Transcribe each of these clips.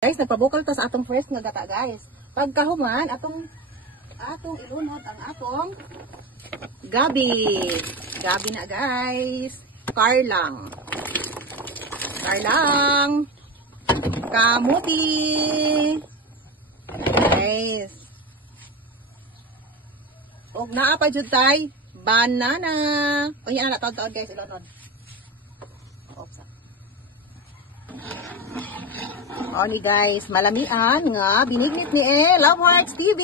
Guys, nagpabukal ta sa atong first nga gata, guys. Pagkahuman, atong ilunod ang atong gabi. Gabi na, guys. Karlang. Kamuti. Guys. Og naa pa jud tay banana. O yan na taon-taon, guys, ilunod. Oops. O ni guys, malamian nga binignit ni Love Hearts TV.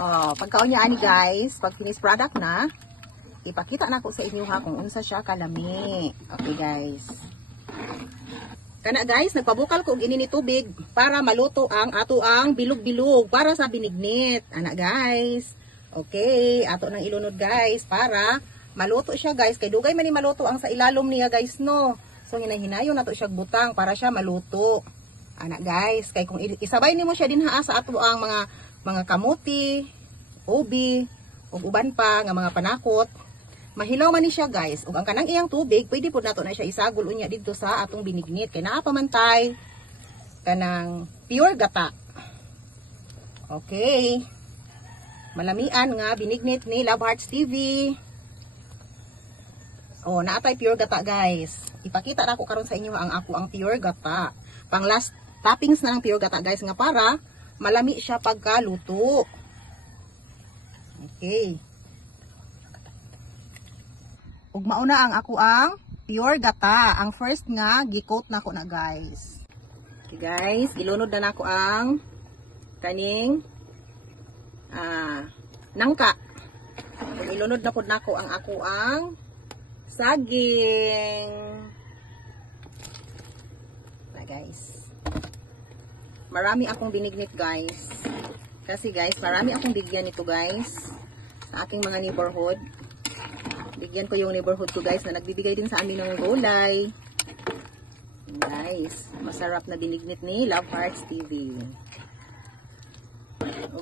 O, pagkaon niya ani guys, pag finished product na, ipakita na ko sa inyo ha kung unsa siya kalami. Okay guys. Kana guys, nagpabukal ko og ini ni tubig para maluto ang ato ang bilog-bilog para sa binignit. Ana guys. Okay, ato nang ilunod guys para maluto siya guys. Kay dugay man ni maluto ang sa ilalom niya guys no. So hinahinayon nato siya butang para siya maluto. Ana guys, kay kung isabay nimo siya dinha sa ato ang mga kamuti, ubi, ug uban pa nga mga panakot, mahilaw man ni siya guys. Ug ang kanang iyang tubig, pwede pud nato na siya isagol unya didto sa atong binignit kay naa pa man tay kanang pure gata. Okay. Malamian nga binignit ni Love Hearts TV. Oh, naatay pure gata guys. Ipakita na ko karon sa inyo ang pure gata. Pang last toppings na ng pure gata guys nga para malami siya pagkaluto. Okay. Ug mauna ang ang pure gata. Ang first nga gi-coat na ko na guys. Okay guys, ilunod na nako ang kaning nangka. Ug ilunod na pud nako ang ang saging. Na guys. Marami akong binignit guys. Kasi guys, marami akong bigyan nito guys. Sa aking mga neighborhood. Bigyan ko yung neighborhood ko guys na nagbibigay din sa amin ng gulay. Guys, masarap na binignit ni Love Hearts TV.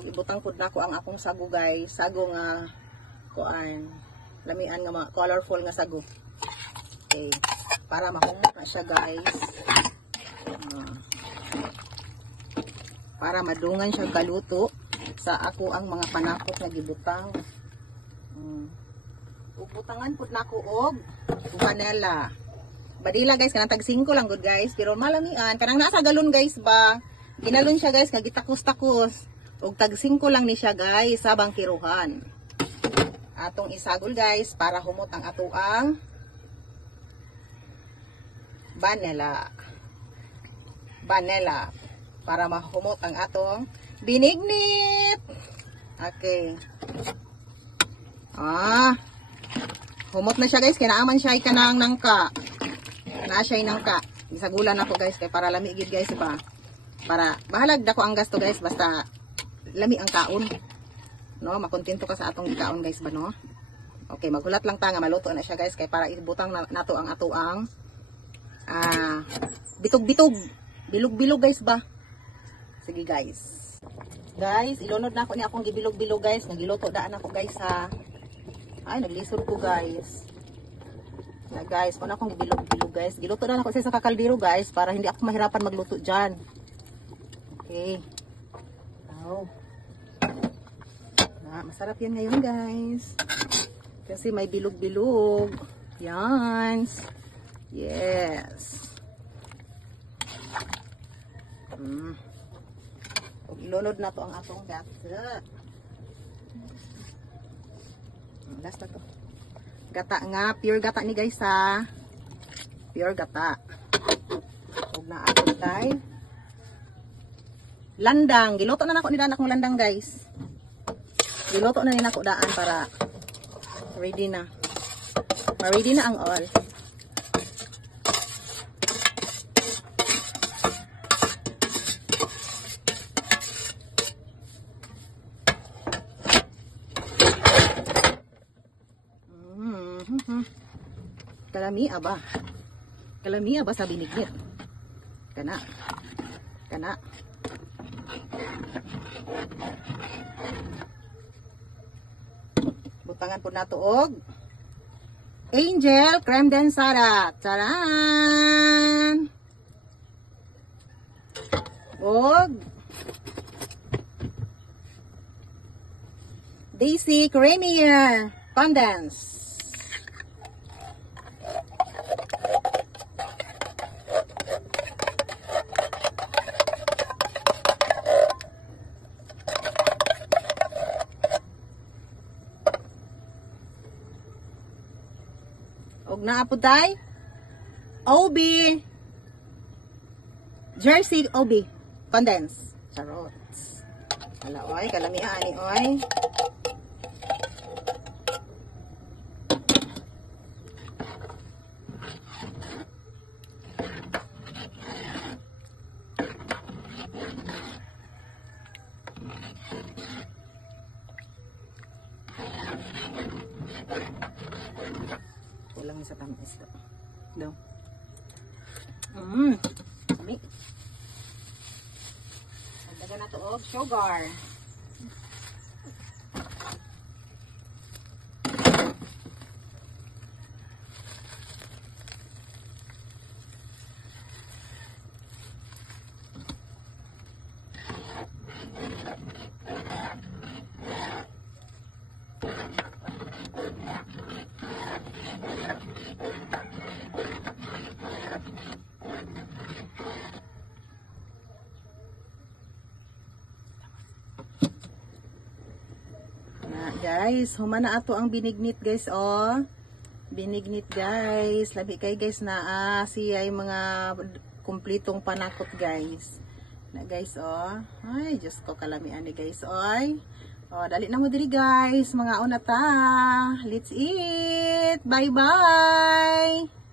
Ibutang pud nako ang akong sago guys. Sago nga kuan. Lamian nga mga colorful nga sago. Okay. Para mahumok na siya guys. Para madungan siya galuto sa ako ang mga panakot nga gibutang. Ubutangan pud nako og vanilla. Badila guys kanang tag 5 lang good guys, pero malamian kanang nasa galon guys ba. Ginalon siya guys nga gitakos-takos. Og tag 5 lang ni siya guys sa bangkiruhan. Atong isagol guys para humot ang atuang vanilla para mahumot ang atong binignit. Okay. Humot na siya guys, kaya naaman siya kanang nangka. Naa siya nangka. Isagulan ako guys kay para lami gid guys ba. Para bahalag dako ang gasto guys basta lami ang kaon. No, makontento ka sa atong ikaon guys ba no? Okay, magulat lang ta nga maluto na siya guys kay para ibutang nato ang atuang bitog-bitog, bilog-bilog guys ba. Sige guys. Guys, ilunod na ako ni akong gibilog-bilog guys, nagiluto daan ako guys ha. Ay, naglisod ko guys. Na guys, kung akong gibilog-bilog guys, giluto na ako sa kakaldero guys para hindi ako mahirapan magluto diyan. Okay. Wow. Masarap yan ngayon guys. Kasi may bilog-bilog. Yan. Yes. Ilunod na to ang atong gata. Last na to. Gata nga. Pure gata ni guys ha. Pure gata. Huwag na ato tayo. Landang. Giluto na ako ni daan akong landang guys. Giluto na nila ko daan para ready na. Ma-ready na ang all. Kalamia ba? Kalamia ba sa binignit? Kana. Butangan po nato og Angel Creme Densada. Taran! Og Daisy Creamier Condense. Og naapod tay OB Jersey OB Condense. Charot. Hala oy, kalamian ni oy. Kulang sa tamis to. Daw. Kami. Dagan na to og sugar. Guys, humana ato ang binignit guys, oh. Binignit guys. Labi kay guys na siya ay mga kumplitong panakot guys. Na guys, oh. Ay, Diyos ko kalamian ni guys, oy. Oh, dali na mo diri guys, mga una ta. Let's eat. Bye-bye.